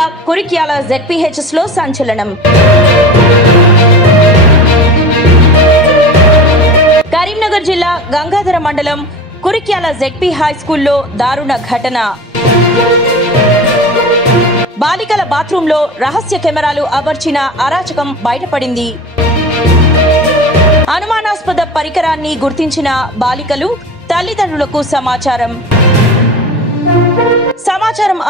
జిల్లా కురిక్యాల జెడ్పీహెచ్ఎస్ లో సంచలనం. కరీంనగర్ జిల్లా గంగాధర మండలం కురిక్యాల జెడ్పీ హై స్కూల్లో దారుణ ఘటన. బాలికల బాత్రూంలో రహస్య కెమెరాలు అమర్చిన అరాచకం బయటపడింది. అనుమానాస్పద పరికరాన్ని గుర్తించిన బాలికలు తల్లిదండ్రులకు సమాచారం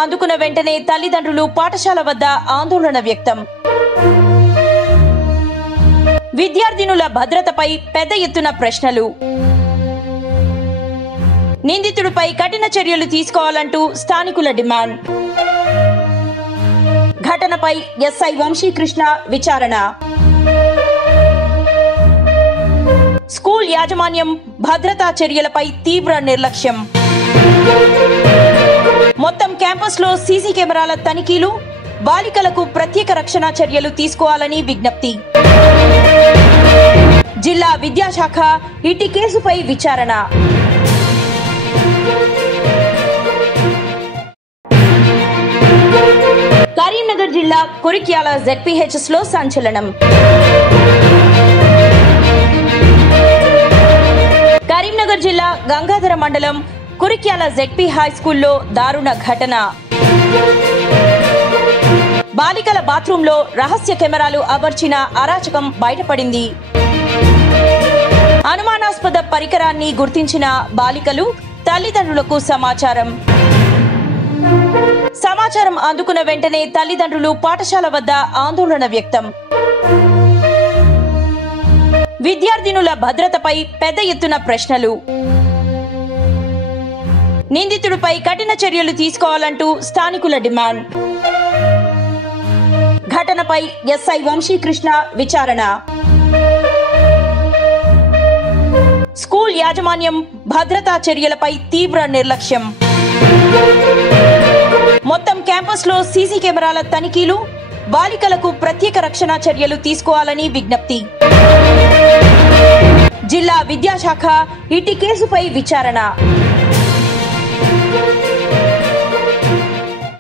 అందుకున్న వెంటనే తల్లిదండ్రులు పాఠశాల వద్ద ఆందోళన వ్యక్తం. విద్యార్థినుల భద్రతపై పెద్ద ఎత్తున ప్రశ్నలు. నిందితుడిపై కఠిన చర్యలు తీసుకోవాలంటూ స్థానికుల డిమాండ్. ఘటనపై ఎస్ఐ వంశీకృష్ణ విచారణ. స్కూల్ యాజమాన్యం భద్రతా చర్యలపై తీవ్ర నిర్లక్ష్యం. మొత్తం క్యాంపస్లో సీసీ కెమెరాల తనిఖీలు, బాలికలకు ప్రత్యేక రక్షణ చర్యలు తీసుకోవాలని విజ్ఞప్తి. జిల్లా విద్యాశాఖ ఇటీ కేసుపై విచారణ. కరీంనగర్ జిల్లా కురిక్యాల జెడ్పీహెచ్ఎస్ లో సంచలనం. కరీంనగర్ జిల్లా గంగాధర మండలం కురిక్యాల జెడ్పీ హై స్కూల్లో దారుణ ఘటన. బాలికల బాత్రూంలో రహస్య కెమెరాలు అమర్చిన అరాచకం బయటపడింది. అనుమానాస్పద పరికరాన్ని గుర్తించిన బాలికలు తల్లిదండ్రులకు సమాచారం అందుకున్న వెంటనే తల్లిదండ్రులు పాఠశాల వద్ద ఆందోళన వ్యక్తం. విద్యార్థినుల భద్రతపై పెద్ద ఎత్తున ప్రశ్నలు. నిందితుడిపై కఠిన చర్యలు తీసుకోవాలంటూ స్థానికుల డిమాండ్. ఘటనపై ఎస్ఐ వంశీకృష్ణ విచారణ. స్కూల్ యాజమాన్యం భద్రతా చర్యలపై తీవ్ర నిర్లక్ష్యం. మొత్తం క్యాంపస్లో సీసీ కెమెరాల తనిఖీలు, బాలికలకు ప్రత్యేక రక్షణ చర్యలు తీసుకోవాలని విజ్ఞప్తి. జిల్లా విద్యాశాఖ ఇటీ కేసుపై విచారణ.